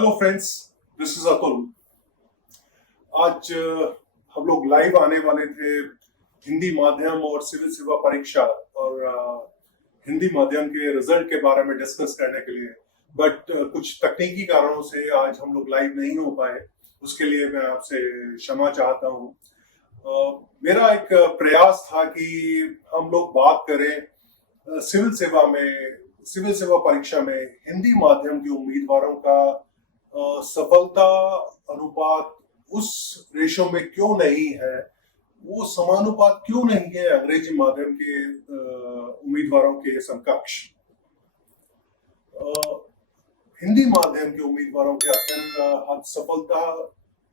Hello friends, this is Atul. आज हम लोग लाइव आने वाले थे हिंदी माध्यम और सिविल सेवा परीक्षा और हिंदी माध्यम के रिजल्ट के बारे में डिस्कस करने के लिए, बट कुछ तकनीकी कारणों से आज हम लोग लाइव नहीं हो पाए। उसके लिए मैं आपसे क्षमा चाहता हूँ। मेरा एक प्रयास था कि हम लोग बात करें सिविल सेवा परीक्षा में हिंदी माध्यम के उम्मीदवारों का सफलता अनुपात उस रेशो में क्यों नहीं है, वो समानुपात क्यों नहीं है अंग्रेजी माध्यम के उम्मीदवारों के समकक्ष। हिंदी माध्यम के उम्मीदवारों के आखिर सफलता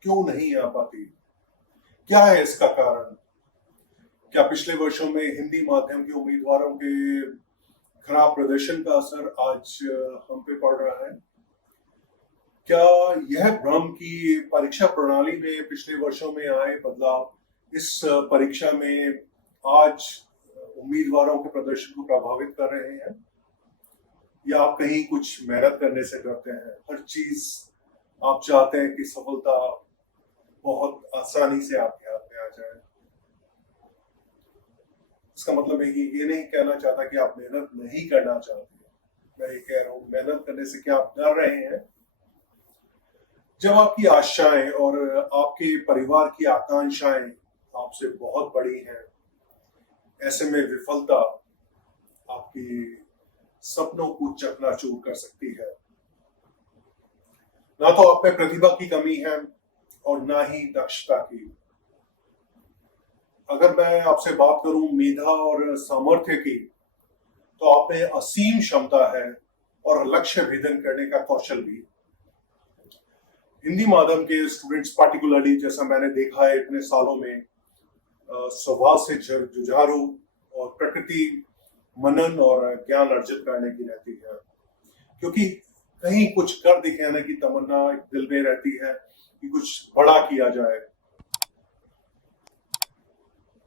क्यों नहीं आ पाती, क्या है इसका कारण? क्या पिछले वर्षों में हिंदी माध्यम के उम्मीदवारों के खराब प्रदर्शन का असर आज हम पे पड़ रहा है? क्या यह भ्रम की परीक्षा प्रणाली में पिछले वर्षों में आए बदलाव इस परीक्षा में आज उम्मीदवारों के प्रदर्शन को प्रभावित कर रहे हैं, या आप कहीं कुछ मेहनत करने से डरते हैं? हर चीज आप चाहते हैं कि सफलता बहुत आसानी से आपके हाथ में आ जाए। इसका मतलब है कि ये नहीं कहना चाहता कि आप मेहनत नहीं करना चाहते। मैं ये कह रहा हूँ, मेहनत करने से क्या आप डर रहे हैं? जब आपकी आशाएं और आपके परिवार की आकांक्षाएं आपसे बहुत बड़ी हैं, ऐसे में विफलता आपकी सपनों को चकनाचूर कर सकती है। ना तो आप में प्रतिभा की कमी है और ना ही दक्षता की। अगर मैं आपसे बात करूं मेधा और सामर्थ्य की, तो आप में असीम क्षमता है और लक्ष्य भेदन करने का कौशल भी। हिंदी माध्यम के स्टूडेंट्स पार्टिकुलरली, जैसा मैंने देखा है इतने सालों में, स्वभाव से जुझारू और प्रकृति मनन और ज्ञान अर्जित करने की रहती है, क्योंकि कहीं कुछ कर दिखाने की तमन्ना दिल में रहती है कि कुछ बड़ा किया जाए।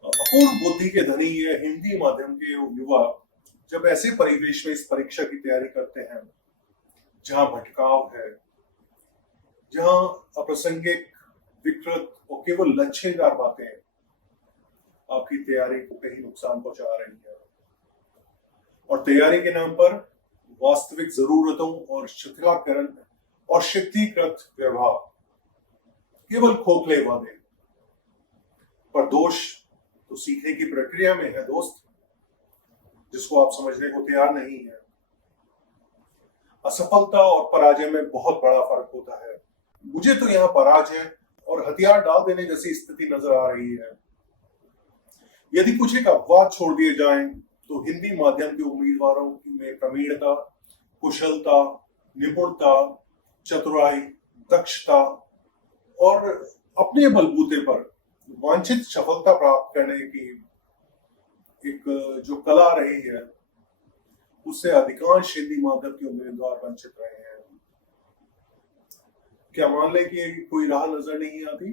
अपूर्व बुद्धि के धनी ये हिंदी माध्यम के युवा जब ऐसे परिवेश में इस परीक्षा की तैयारी करते हैं जहां भटकाव है, जहां अप्रासंगिक, विकृत और केवल लक्षणदार बातें आपकी तैयारी को कहीं नुकसान पहुंचा रही है, और तैयारी के नाम पर वास्तविक जरूरतों और शिथिलीकरण और शिथिलीकृत व्यवहार, केवल खोखले वादे। पर दोष तो सीखने की प्रक्रिया में है दोस्त, जिसको आप समझने को तैयार नहीं है। असफलता और पराजय में बहुत बड़ा फर्क होता है। मुझे तो यहाँ पराजय और हथियार डाल देने जैसी स्थिति नजर आ रही है। यदि कुछ एक अपवाद छोड़ दिए जाएं, तो हिंदी माध्यम के उम्मीदवारों में प्रवीणता, कुशलता, निपुणता, चतुराई, दक्षता और अपने बलबूते पर वांछित सफलता प्राप्त करने की एक जो कला रही है, उससे अधिकांश हिंदी माध्यम के उम्मीदवार वंचित रहे हैं। क्या मान ले कि कोई राह नजर नहीं आती?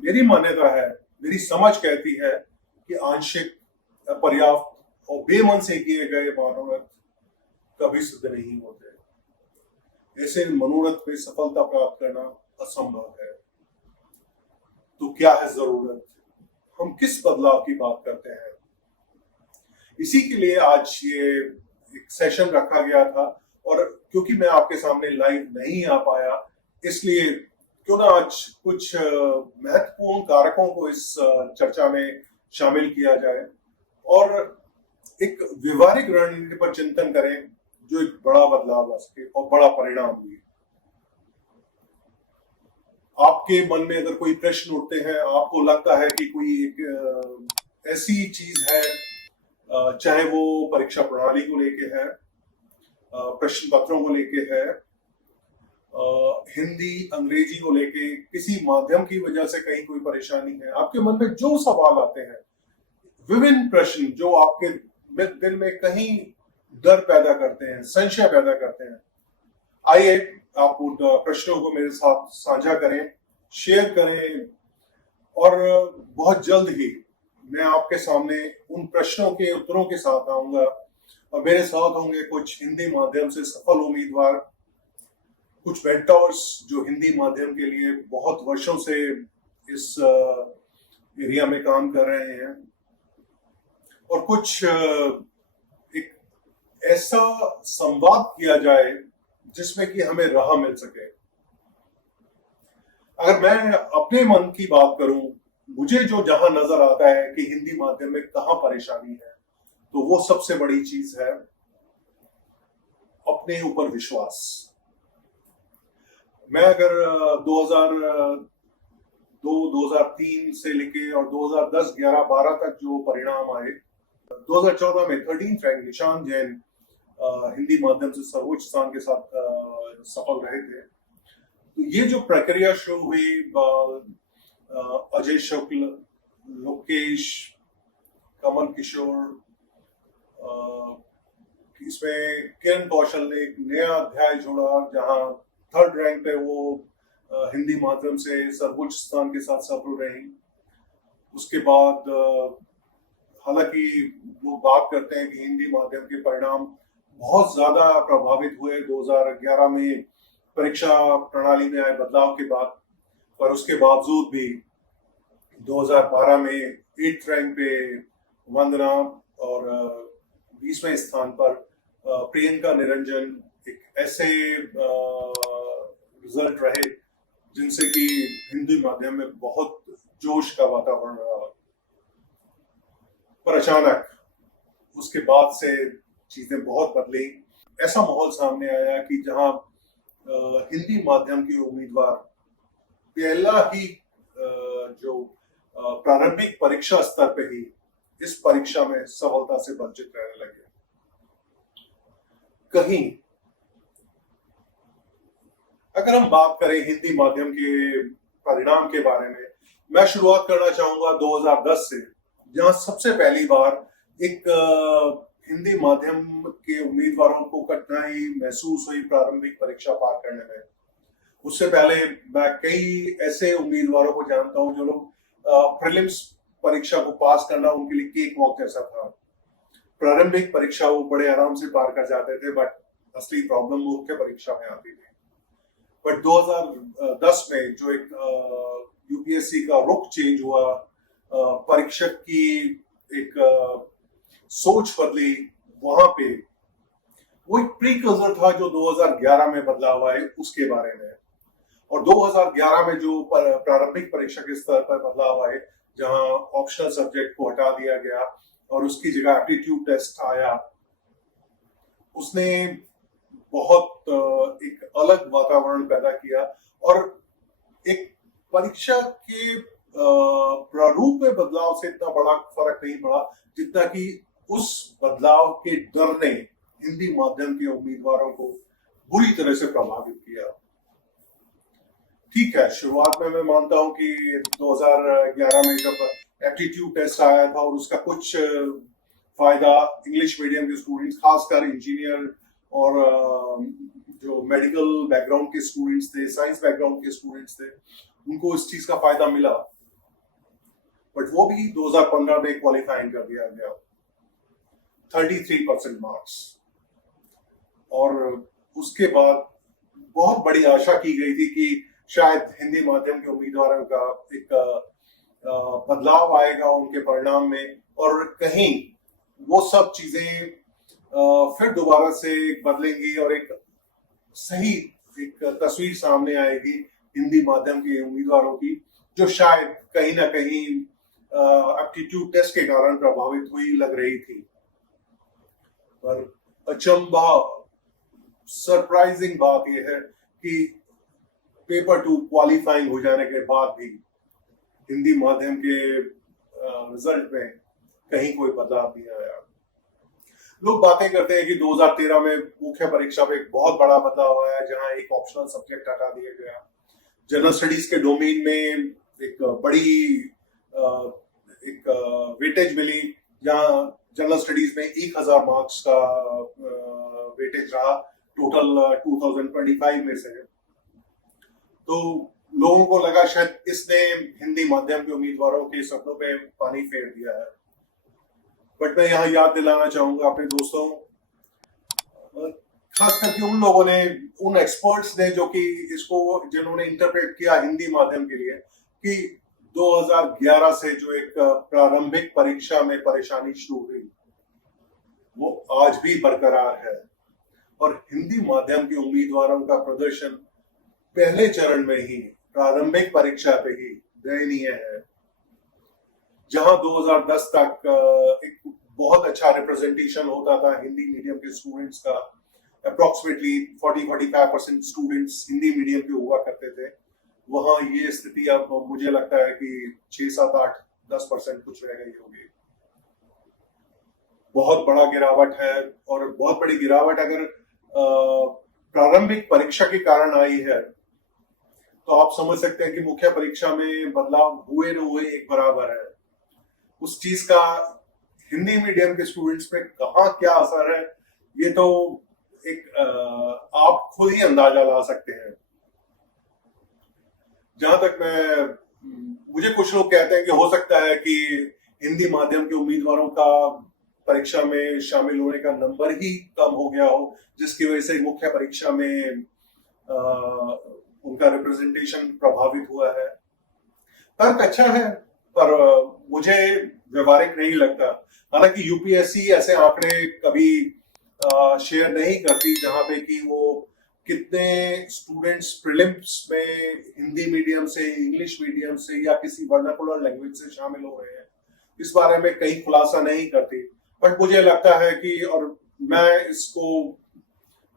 मेरी मान्यता है, मेरी समझ कहती है कि आंशिक, पर्याप्त और बेमन से किए गए मनोरथ कभी सिद्ध नहीं होते। ऐसे मनोरथ में सफलता प्राप्त करना असंभव है। तो क्या है जरूरत? हम किस बदलाव की बात करते हैं? इसी के लिए आज ये एक सेशन रखा गया था, और क्योंकि मैं आपके सामने लाइव नहीं आ पाया, इसलिए क्यों ना आज कुछ महत्वपूर्ण कारकों को इस चर्चा में शामिल किया जाए और एक व्यवहारिक रणनीति पर चिंतन करें जो एक बड़ा बदलाव ला सके और बड़ा परिणाम भी। आपके मन में अगर कोई प्रश्न उठते हैं, आपको लगता है कि कोई एक ऐसी चीज है, चाहे वो परीक्षा प्रणाली को लेके है, प्रश्न पत्रों को लेके है, हिंदी अंग्रेजी को लेके किसी माध्यम की वजह से कहीं कोई परेशानी है, आपके मन में जो सवाल आते हैं, विभिन्न प्रश्न जो आपके दिल में कहीं डर पैदा करते हैं, संशय पैदा करते हैं, आइए आप उन प्रश्नों को मेरे साथ साझा करें, शेयर करें, और बहुत जल्द ही मैं आपके सामने उन प्रश्नों के उत्तरों के साथ आऊंगा। और मेरे साथ होंगे कुछ हिंदी माध्यम से सफल उम्मीदवार, कुछ मेंटर्स जो हिंदी माध्यम के लिए बहुत वर्षों से इस एरिया में काम कर रहे हैं, और कुछ एक ऐसा संवाद किया जाए जिसमें कि हमें राह मिल सके। अगर मैं अपने मन की बात करूं, मुझे जो जहां नजर आता है कि हिंदी माध्यम में कहां परेशानी है, तो वो सबसे बड़ी चीज है अपने ऊपर विश्वास। मैं अगर 2003 से लेके और 2010, 11, 12 तक जो परिणाम आए, 2014 में 13th रैंक निशान जैन हिंदी माध्यम से सर्वोच्च स्थान के साथ सफल रहे थे। तो ये जो प्रक्रिया शुरू हुई, अजय शुक्ल, लोकेश, कमल किशोर, इसमें किरण कौशल ने एक नया अध्याय जोड़ा, जहां 3rd रैंक पे वो हिंदी माध्यम से सर्वोच्च स्थान के साथ सफल रही। उसके बाद हालांकि लोग बात करते हैं कि हिंदी माध्यम के परिणाम बहुत ज्यादा प्रभावित हुए 2011 में परीक्षा प्रणाली में आए बदलाव के बाद, पर उसके बावजूद भी 2012 में 8th रैंक पे वंदना और 20वें स्थान पर प्रियंका निरंजन एक ऐसे रिजल्ट रहे जिनसे कि हिंदी माध्यम में बहुत जोश का वातावरण रहा। पर अचानक उसके बाद से चीजें बहुत बदली। ऐसा माहौल सामने आया कि जहां हिंदी माध्यम के उम्मीदवार पहला ही जो प्रारंभिक परीक्षा स्तर पे ही इस परीक्षा में सफलता से वंचित रहने लगे। कहीं अगर हम बात करें हिंदी माध्यम के परिणाम के बारे में, मैं शुरुआत करना चाहूंगा 2010 से, जहां सबसे पहली बार एक हिंदी माध्यम के उम्मीदवारों को कठिनाई महसूस हुई प्रारंभिक परीक्षा पार करने में। उससे पहले मैं कई ऐसे उम्मीदवारों को जानता हूं जो लोग प्रीलिम्स परीक्षा को पास करना उनके लिए केक वॉक जैसा था। प्रारंभिक परीक्षा वो बड़े आराम से पार कर जाते थे, बट असली प्रॉब्लम मुख्य परीक्षा में आती थी। बट 2010 में जो एक यूपीएससी का रुख चेंज हुआ, परीक्षक की एक सोच बदली, वहां पे वो एक प्रीकर्सर था जो 2011 में बदलाव आए उसके बारे में। और 2011 में जो प्रारंभिक परीक्षा के स्तर पर बदलाव आए, जहां ऑप्शनल सब्जेक्ट को हटा दिया गया और उसकी जगह एप्टीट्यूड टेस्ट आया, उसने बहुत एक अलग वातावरण पैदा किया। और एक परीक्षा के प्रारूप में बदलाव से इतना बड़ा फर्क नहीं पड़ा जितना कि उस बदलाव के डर ने हिंदी माध्यम के उम्मीदवारों को बुरी तरह से प्रभावित किया। ठीक है, शुरुआत में मैं मानता हूं कि 2011 में जब एप्टीट्यूड टेस्ट आया था और उसका कुछ फायदा इंग्लिश मीडियम के स्टूडेंट्स, खासकर इंजीनियर और जो मेडिकल बैकग्राउंड के स्टूडेंट्स थे, साइंस बैकग्राउंड के स्टूडेंट्स थे, उनको इस चीज का फायदा मिला। बट वो भी 2015 में क्वालिफाइंग कर दिया गया, 33% मार्क्स। और उसके बाद बहुत बड़ी आशा की गई थी कि शायद हिंदी माध्यम के उम्मीदवारों का एक बदलाव आएगा उनके परिणाम में, और कहीं वो सब चीजें फिर दोबारा से बदलेंगी और एक सही एक तस्वीर सामने आएगी हिंदी माध्यम के उम्मीदवारों की, जो शायद कहीं ना कहीं एप्टीट्यूड टेस्ट के कारण प्रभावित हुई लग रही थी। पर अचंभा, सरप्राइजिंग बात यह है कि पेपर 2 क्वालिफाइंग हो जाने के बाद भी हिंदी माध्यम के रिजल्ट में कहीं कोई बदलाव नहीं आया। लोग बातें करते हैं कि 2013 में मुख्य परीक्षा में एक बहुत बड़ा बदलाव आया, जहां एक ऑप्शनल सब्जेक्ट हटा दिया गया। जनरल स्टडीज के डोमेन में एक बड़ी एक वेटेज मिली, जहां जनरल स्टडीज में 1000 मार्क्स का वेटेज रहा टोटल 2025 में से। तो लोगों को लगा शायद इसने हिंदी माध्यम के उम्मीदवारों के सपनों पे पानी फेर दिया है। बट मैं यहाँ याद दिलाना चाहूंगा अपने दोस्तों, खास करके उन लोगों ने, उन एक्सपर्ट्स ने जो कि इसको, जिन्होंने इंटरप्रेट किया हिंदी माध्यम के लिए कि 2011 से जो एक प्रारंभिक परीक्षा में परेशानी शुरू हुई वो आज भी बरकरार है, और हिंदी माध्यम के उम्मीदवारों का प्रदर्शन पहले चरण में ही प्रारंभिक परीक्षा पे ही दयनीय है। जहां 2010 तक एक बहुत अच्छा रिप्रेजेंटेशन होता था हिंदी मीडियम के स्टूडेंट्स का, अप्रोक्सीमेटली 40-45% स्टूडेंट्स हिंदी मीडियम के हुआ करते थे, वहां ये स्थिति अब मुझे लगता है कि 6, 7, 8, 10% कुछ रह गई होगी। बहुत बड़ा गिरावट है, और बहुत बड़ी गिरावट अगर प्रारंभिक परीक्षा के कारण आई है तो आप समझ सकते हैं कि मुख्य परीक्षा में बदलाव हुए न हुए एक बराबर है। उस चीज का हिंदी मीडियम के स्टूडेंट्स पे कहाँ क्या असर है ये तो एक आप खुद ही अंदाजा ला सकते हैं। जहां तक मुझे कुछ लोग कहते हैं कि हो सकता है कि हिंदी माध्यम के उम्मीदवारों का परीक्षा में शामिल होने का नंबर ही कम हो गया हो, जिसकी वजह से मुख्य परीक्षा में उनका रिप्रेजेंटेशन प्रभावित हुआ है। तर्क अच्छा है, पर मुझे व्यवहारिक नहीं लगता। हालांकि यूपीएससी ऐसे आंकड़े कभी शेयर नहीं करती जहां पे कि वो कितने स्टूडेंट्स प्रीलिम्स में हिंदी मीडियम से, इंग्लिश मीडियम से या किसी वर्नाकुलर लैंग्वेज से शामिल हो रहे हैं, इस बारे में कहीं खुलासा नहीं करती। बट मुझे लगता है कि, और मैं इसको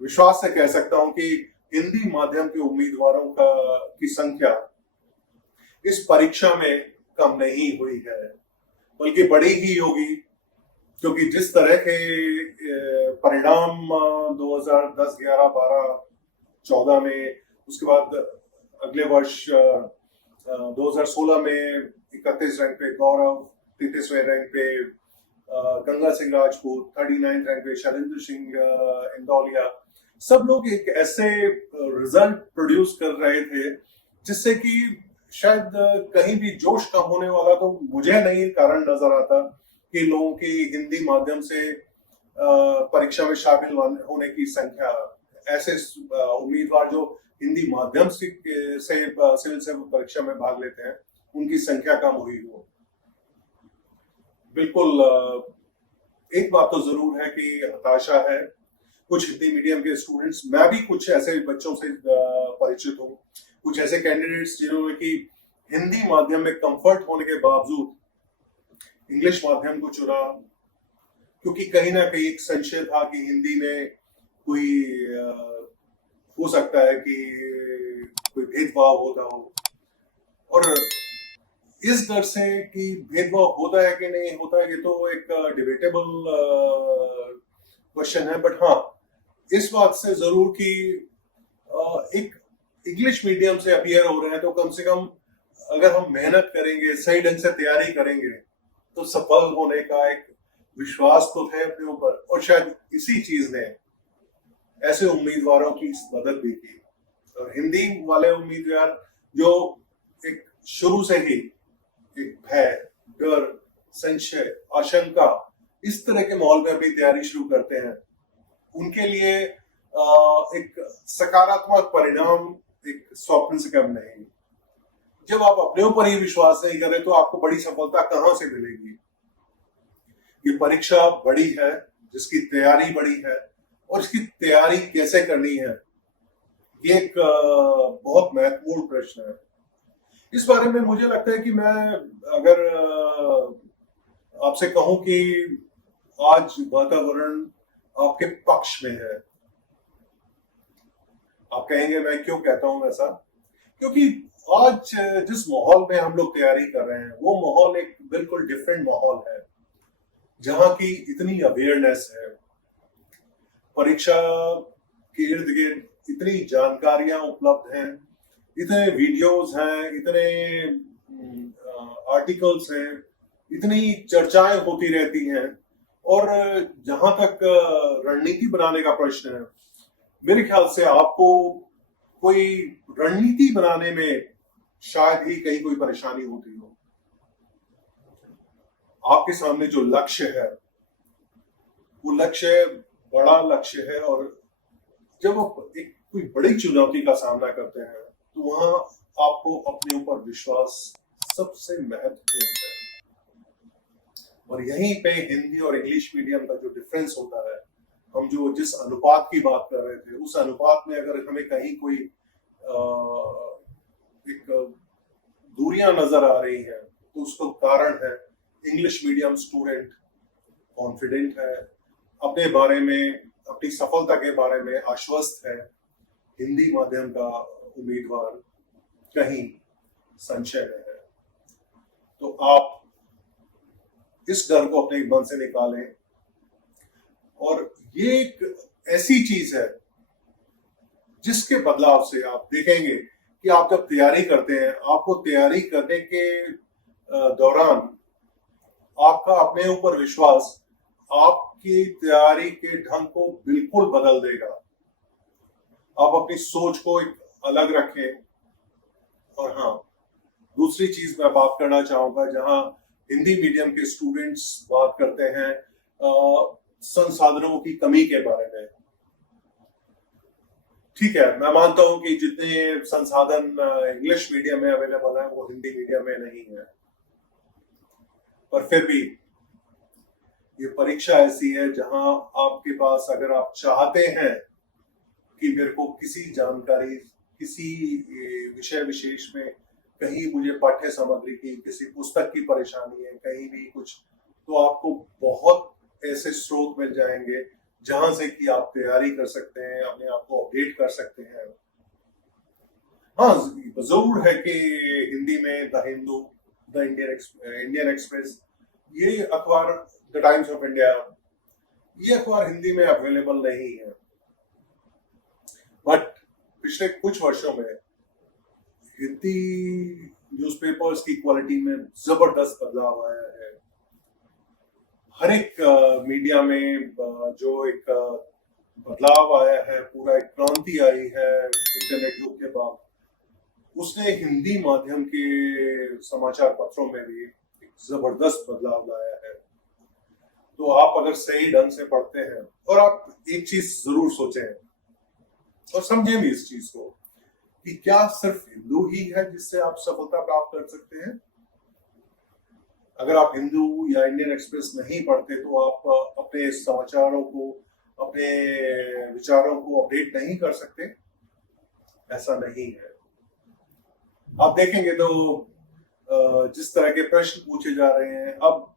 विश्वास से कह सकता हूं कि हिंदी माध्यम के उम्मीदवारों की संख्या इस परीक्षा में कम नहीं हुई है, बल्कि बढ़ी ही होगी, क्योंकि जिस तरह के परिणाम 2010, 11, 12, 14 में, उसके बाद अगले वर्ष 2016 में 31 रैंक पे गौरव, 33वें रैंक पे गंगा सिंह राजपूत, 39 रैंक पे शैलेंद्र सिंह इंदौलिया, सब लोग एक ऐसे रिजल्ट प्रोड्यूस कर रहे थे जिससे कि शायद कहीं भी जोश कम होने वाला तो मुझे नहीं कारण नजर आता कि लोगों की हिंदी माध्यम से परीक्षा में शामिल होने की संख्या, ऐसे उम्मीदवार जो हिंदी माध्यम से सिविल सर्विस परीक्षा में भाग लेते हैं, उनकी संख्या कम हुई हो। बिल्कुल एक बात तो जरूर है कि हताशा है कुछ हिंदी मीडियम के स्टूडेंट्स, मैं भी कुछ ऐसे बच्चों से परिचित हूँ, कुछ ऐसे कैंडिडेट्स जिन्होंने कि हिंदी माध्यम में कंफर्ट होने के बावजूद इंग्लिश माध्यम को चुना, क्योंकि कहीं ना कहीं एक संशय था कि हिंदी में कोई हो सकता है कि कोई भेदभाव होता हो, और इस डर से कि भेदभाव होता है कि नहीं होता है ये तो एक डिबेटेबल क्वेश्चन है। बट हाँ, इस बात से जरूर कि एक इंग्लिश मीडियम से अपीयर हो रहे हैं तो कम से कम अगर हम मेहनत करेंगे, सही ढंग से तैयारी करेंगे तो सफल होने का एक विश्वास तो है अपने ऊपर, और शायद इसी चीज ने ऐसे उम्मीदवारों की मदद भी की। और हिंदी वाले उम्मीदवार जो एक शुरू से ही एक भय, डर, संशय, आशंका, इस तरह के माहौल में अपनी तैयारी शुरू करते हैं, उनके लिए एक सकारात्मक परिणाम एक स्वप्न से कम नहीं। जब आप अपने ऊपर ही विश्वास नहीं करें तो आपको बड़ी सफलता कहां से मिलेगी। ये परीक्षा बड़ी है, जिसकी तैयारी बड़ी है, और इसकी तैयारी कैसे करनी है ये एक बहुत महत्वपूर्ण प्रश्न है। इस बारे में मुझे लगता है कि मैं अगर आपसे कहूं कि आज वातावरण आपके पक्ष में है, आप कहेंगे मैं क्यों कहता हूं ऐसा, क्योंकि आज जिस माहौल में हम लोग तैयारी कर रहे हैं वो माहौल एक बिल्कुल डिफरेंट माहौल है, जहां की इतनी अवेयरनेस है, परीक्षा के इर्द गिर्द इतनी जानकारियां उपलब्ध हैं, इतने वीडियोस हैं, इतने आर्टिकल्स हैं, इतनी चर्चाएं होती रहती हैं। और जहां तक रणनीति बनाने का प्रश्न है, मेरे ख्याल से आपको कोई रणनीति बनाने में शायद ही कहीं कोई परेशानी होती हो। आपके सामने जो लक्ष्य है वो लक्ष्य बड़ा लक्ष्य है, और जब आप एक कोई बड़ी चुनौती का सामना करते हैं तो वहां आपको अपने ऊपर विश्वास सबसे महत्वपूर्ण है। और यहीं पे हिंदी और इंग्लिश मीडियम का जो डिफरेंस होता है, हम जो जिस अनुपात की बात कर रहे थे, उस अनुपात में अगर हमें कहीं कोई एक दूरियां नजर आ रही हैं तो उसका कारण है इंग्लिश मीडियम स्टूडेंट कॉन्फिडेंट है, अपने बारे में, अपनी सफलता के बारे में आश्वस्त है। हिंदी माध्यम का उम्मीदवार कहीं संशय में है। तो आप इस डर को अपने मन से निकालें। और ये एक ऐसी चीज है जिसके बदलाव से आप देखेंगे कि आप जब तैयारी करते हैं, आपको तैयारी करने के दौरान आपका अपने ऊपर विश्वास आपकी तैयारी के ढंग को बिल्कुल बदल देगा। आप अपनी सोच को एक अलग रखें। और हाँ, दूसरी चीज मैं बात करना चाहूंगा, जहां हिंदी मीडियम के स्टूडेंट्स बात करते हैं संसाधनों की कमी के बारे में। ठीक है, मैं मानता हूं कि जितने संसाधन इंग्लिश मीडियम में अवेलेबल है वो हिंदी मीडियम में नहीं है, पर फिर भी ये परीक्षा ऐसी है जहां आपके पास, अगर आप चाहते हैं कि मेरे को किसी जानकारी, किसी विषय विशेष में कहीं मुझे पाठ्य सामग्री की, किसी पुस्तक की परेशानी है, कहीं भी कुछ, तो आपको बहुत ऐसे स्रोत मिल जाएंगे जहां से कि आप तैयारी कर सकते हैं, अपने आप को अपडेट कर सकते हैं। हाँ, जरूर है कि हिंदी में the Hindu, the Indian express, ये अखबार, द टाइम्स ऑफ इंडिया, ये अखबार हिंदी में अवेलेबल नहीं है। बट पिछले कुछ वर्षों में हिंदी न्यूज़पेपर्स की क्वालिटी में जबरदस्त बदलाव आया है। हर एक मीडिया में जो एक बदलाव आया है, पूरा एक क्रांति आई है इंटरनेट युग के बाद, उसने हिंदी माध्यम के समाचार पत्रों में भी एक जबरदस्त बदलाव लाया है। तो आप अगर सही ढंग से पढ़ते हैं, और आप एक चीज जरूर सोचें और समझें भी इस चीज को, कि क्या सिर्फ हिंदू ही है जिससे आप सफलता प्राप्त कर सकते हैं? अगर आप हिंदू या इंडियन एक्सप्रेस नहीं पढ़ते तो आप अपने समाचारों को, अपने विचारों को अपडेट नहीं कर सकते। ऐसा नहीं है। आप देखेंगे तो जिस तरह के प्रश्न पूछे जा रहे हैं, अब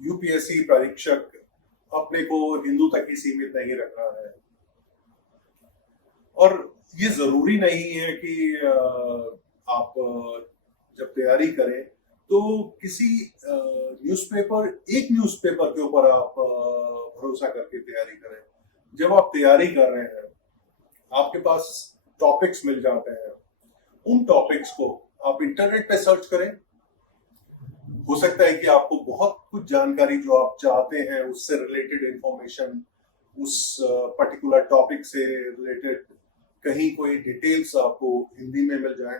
यूपीएससी परीक्षक अपने को हिंदू तक ही सीमित नहीं रख रहा है। और ये जरूरी नहीं है कि आप जब तैयारी करें तो किसी एक न्यूज़पेपर के ऊपर आप भरोसा करके तैयारी करें। जब आप तैयारी कर रहे हैं, आपके पास टॉपिक्स मिल जाते हैं, उन टॉपिक्स को आप इंटरनेट पे सर्च करें। हो सकता है कि आपको बहुत कुछ जानकारी जो आप चाहते हैं उससे रिलेटेड इंफॉर्मेशन, उस पर्टिकुलर टॉपिक से रिलेटेड कहीं कोई डिटेल्स आपको हिंदी में मिल जाए।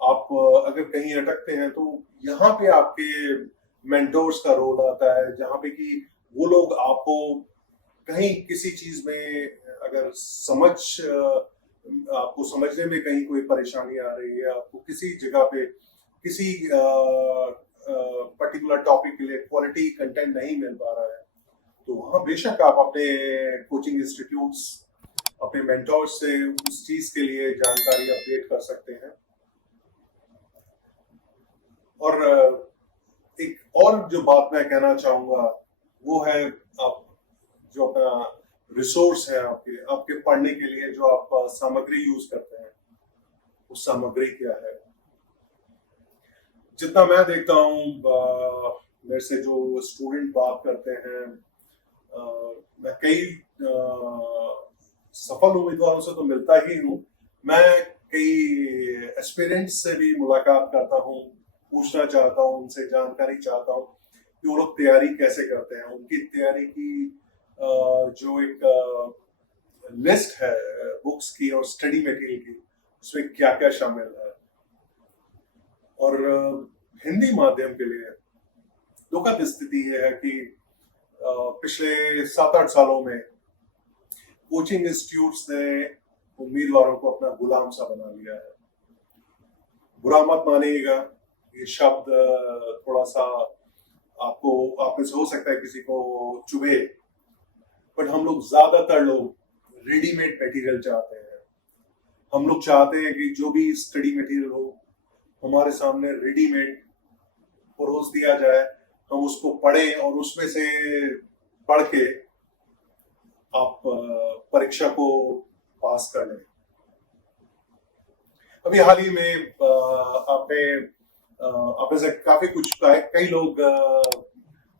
आप अगर कहीं अटकते हैं तो यहाँ पे आपके मेंटोर्स का रोल आता है, जहाँ पे कि वो लोग आपको कहीं किसी चीज में अगर आपको समझने में कहीं कोई परेशानी आ रही है, आपको किसी जगह पे किसी पर्टिकुलर टॉपिक के लिए क्वालिटी कंटेंट नहीं मिल पा रहा है, तो वहाँ बेशक आप अपने कोचिंग इंस्टीट्यूट्स, अपने मेंटोर्स से उस चीज के लिए जानकारी अपडेट कर सकते हैं। और एक और जो बात मैं कहना चाहूंगा वो है, आप जो अपना रिसोर्स है, आपके पढ़ने के लिए जो आप सामग्री यूज करते हैं, उस सामग्री क्या है? जितना मैं देखता हूँ, मेरे से जो स्टूडेंट बात करते हैं, मैं कई सफल उम्मीदवारों से तो मिलता ही हूँ, मैं कई एस्पिरेंट्स से भी मुलाकात करता हूँ, पूछना चाहता हूँ, उनसे जानकारी चाहता हूँ कि वो लोग तैयारी कैसे करते हैं, उनकी तैयारी की जो एक लिस्ट है बुक्स की और स्टडी मटेरियल की, उसमें क्या क्या शामिल है। और हिंदी माध्यम के लिए दुखद स्थिति ये है कि पिछले 7-8 सालों में कोचिंग इंस्टीट्यूट्स ने उम्मीदवारों को अपना गुलाम सा बना लिया है। बुरा मत मानिएगा, ये शब्द थोड़ा सा आपको आप में से हो सकता है किसी को चुभे, बट हम लोग ज्यादातर लोग रेडीमेड मटेरियल चाहते हैं। हम लोग चाहते हैं कि जो भी स्टडी मटेरियल हो हमारे सामने रेडीमेड परोस दिया जाए, हम उसको पढ़ें और उसमें से पढ़ के आप परीक्षा को पास कर लें। अभी हाल ही में आपने से काफी कुछ कई लोग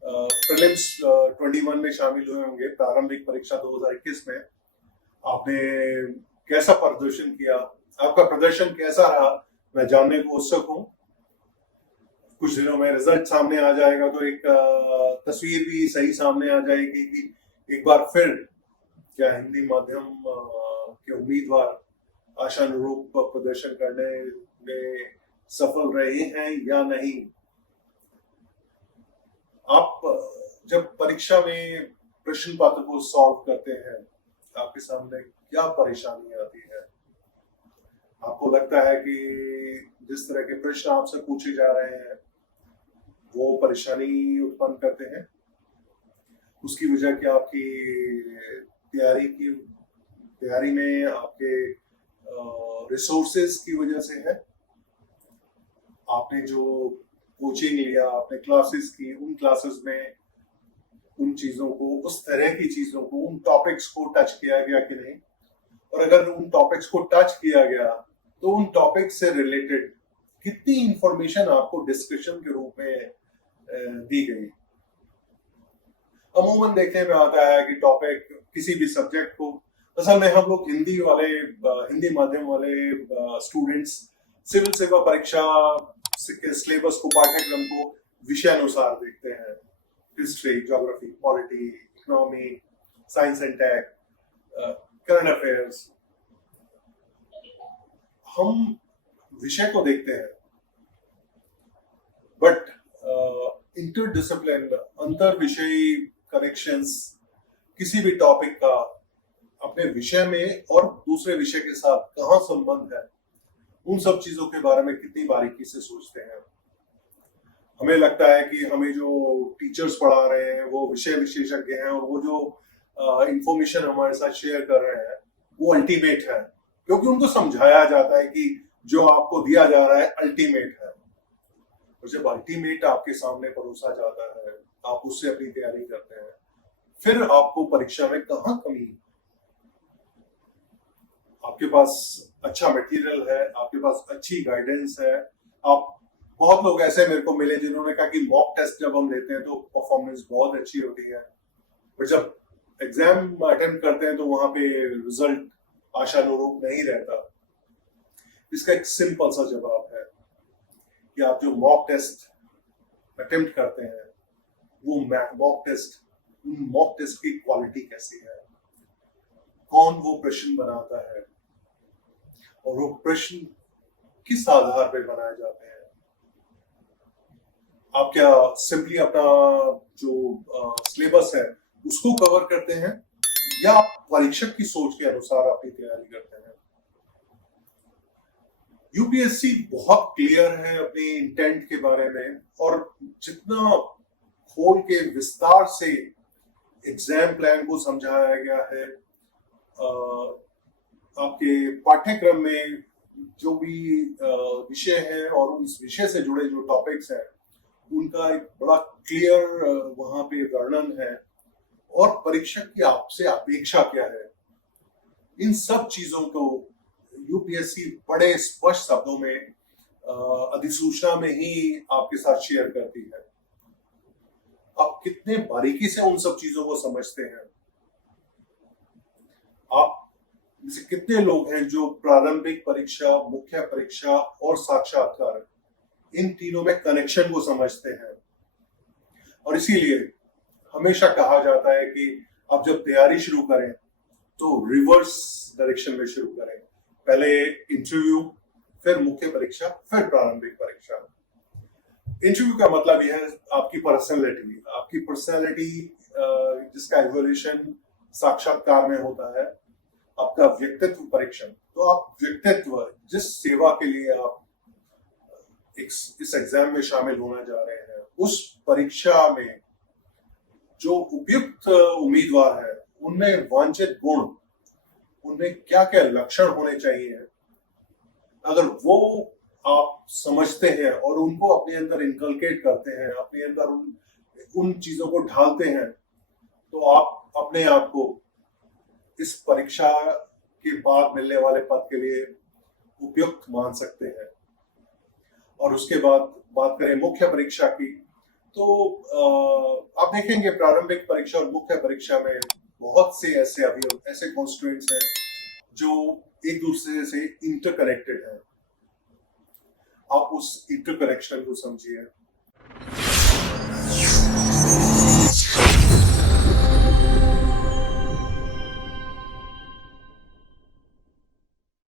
प्रीलिम्स 21 में शामिल हुए होंगे, प्रारंभिक परीक्षा 2021 में। आपने कैसा प्रदर्शन किया, आपका प्रदर्शन कैसा रहा, मैं जानने को उत्सुक हूँ। कुछ दिनों में रिजल्ट सामने आ जाएगा तो एक तस्वीर भी सही सामने आ जाएगी कि एक बार फिर क्या हिंदी माध्यम के उम्मीदवार आशानुरूप प्रदर्शन करने में सफल रहे हैं या नहीं। आप जब परीक्षा में प्रश्न पत्र को सॉल्व करते हैं, आपके सामने क्या परेशानी आती है? आपको लगता है कि जिस तरह के प्रश्न आपसे पूछे जा रहे हैं वो परेशानी उत्पन्न करते हैं? उसकी वजह क्या आपकी तैयारी में आपके रिसोर्सेज की वजह से है? आपने जो कोचिंग लिया, आपने क्लासेस की, उन क्लासेस में उन चीजों को, उस तरह की चीजों को, उन टॉपिक्स को टच किया गया कि नहीं? और अगर उन टॉपिक्स को टच किया गया तो उन टॉपिक्स से रिलेटेड कितनी इंफॉर्मेशन आपको डिस्कशन के रूप में दी गई? अमूमन देखने में आता है कि टॉपिक किसी भी सब्जेक्ट को, असल में हम लोग हिंदी माध्यम वाले स्टूडेंट्स सिविल सेवा परीक्षा के सिलेबस को, पाठ्यक्रम को विषय अनुसार देखते हैं। History, geography, polity, economy, science and tech, current affairs, हम विषय को देखते हैं, बट इंटरडिसिप्लिन, अंतर विषयी कनेक्शंस किसी भी टॉपिक का अपने विषय में और दूसरे विषय के साथ कहाँ संबंध है, उन सब चीजों के बारे में कितनी बारीकी से सोचते हैं। हमें लगता है कि हमें जो टीचर्स पढ़ा रहे हैं वो विषय विशेषज्ञ हैं और वो जो इंफॉर्मेशन हमारे साथ शेयर कर रहे हैं वो अल्टीमेट है, क्योंकि उनको समझाया जाता है कि जो आपको दिया जा रहा है अल्टीमेट है। और जब अल्टीमेट आपके सामने परोसा जाता है, आप उससे अपनी तैयारी करते हैं, फिर आपको परीक्षा में कहाँ कमी? आपके पास अच्छा मटेरियल है, आपके पास अच्छी गाइडेंस है। आप बहुत लोग ऐसे मेरे को मिले जिन्होंने कहा कि मॉक टेस्ट जब हम लेते हैं तो परफॉर्मेंस बहुत अच्छी होती है, पर जब एग्जाम अटेम्प्ट करते हैं तो वहां पे रिजल्ट आशानुरूप नहीं रहता। इसका एक सिंपल सा जवाब है कि आप जो मॉक टेस्ट अटेम्प्ट करते हैं वो मॉक टेस्ट की क्वालिटी कैसी है, कौन वो प्रश्न बनाता है और वो प्रश्न किस आधार पर बनाए जाते हैं। आप क्या सिंपली अपना जो सिलेबस है उसको कवर करते हैं या आप परीक्षक की सोच के अनुसार अपनी तैयारी करते हैं? यूपीएससी बहुत क्लियर है अपने इंटेंट के बारे में, और जितना खोल के विस्तार से एग्जाम प्लान को समझाया गया है, आपके पाठ्यक्रम में जो भी विषय है और उस विषय से जुड़े जो टॉपिक्स हैं उनका एक बड़ा क्लियर वहां पे वर्णन है, और परीक्षक की आपसे अपेक्षा क्या है, इन सब चीजों को यूपीएससी बड़े स्पष्ट शब्दों में अधिसूचना में ही आपके साथ शेयर करती है। आप कितने बारीकी से उन सब चीजों को समझते हैं? आप जैसे कितने लोग हैं जो प्रारंभिक परीक्षा, मुख्य परीक्षा और साक्षात्कार, इन तीनों में कनेक्शन को समझते हैं? और इसीलिए हमेशा कहा जाता है कि आप जब तैयारी शुरू करें तो रिवर्स डायरेक्शन में शुरू करें, पहले इंटरव्यू, फिर मुख्य परीक्षा, फिर प्रारंभिक परीक्षा। इंटरव्यू का मतलब यह है आपकी पर्सनैलिटी जिसका इवोल्यूशन साक्षात्कार में होता है, आपका व्यक्तित्व परीक्षण। तो आप व्यक्तित्व, जिस सेवा के लिए आप इस एग्जाम में शामिल होना जा रहे हैं, उस परीक्षा में जो उपयुक्त उम्मीदवार है, उनमें वांछित गुण, उनमें क्या क्या लक्षण होने चाहिए, अगर वो आप समझते हैं और उनको अपने अंदर इनकलकेट करते हैं, अपने अंदर उन चीजों को ढालते हैं, तो आप अपने आप को इस परीक्षा के बाद मिलने वाले पद के लिए उपयुक्त मान सकते हैं। और उसके बाद बात करें मुख्य परीक्षा की, तो आप देखेंगे प्रारंभिक परीक्षा और मुख्य परीक्षा में बहुत से ऐसे कॉन्स्टिट्यूएंट्स हैं जो एक दूसरे से इंटरकनेक्टेड है। आप उस इंटरकनेक्शन को समझिए।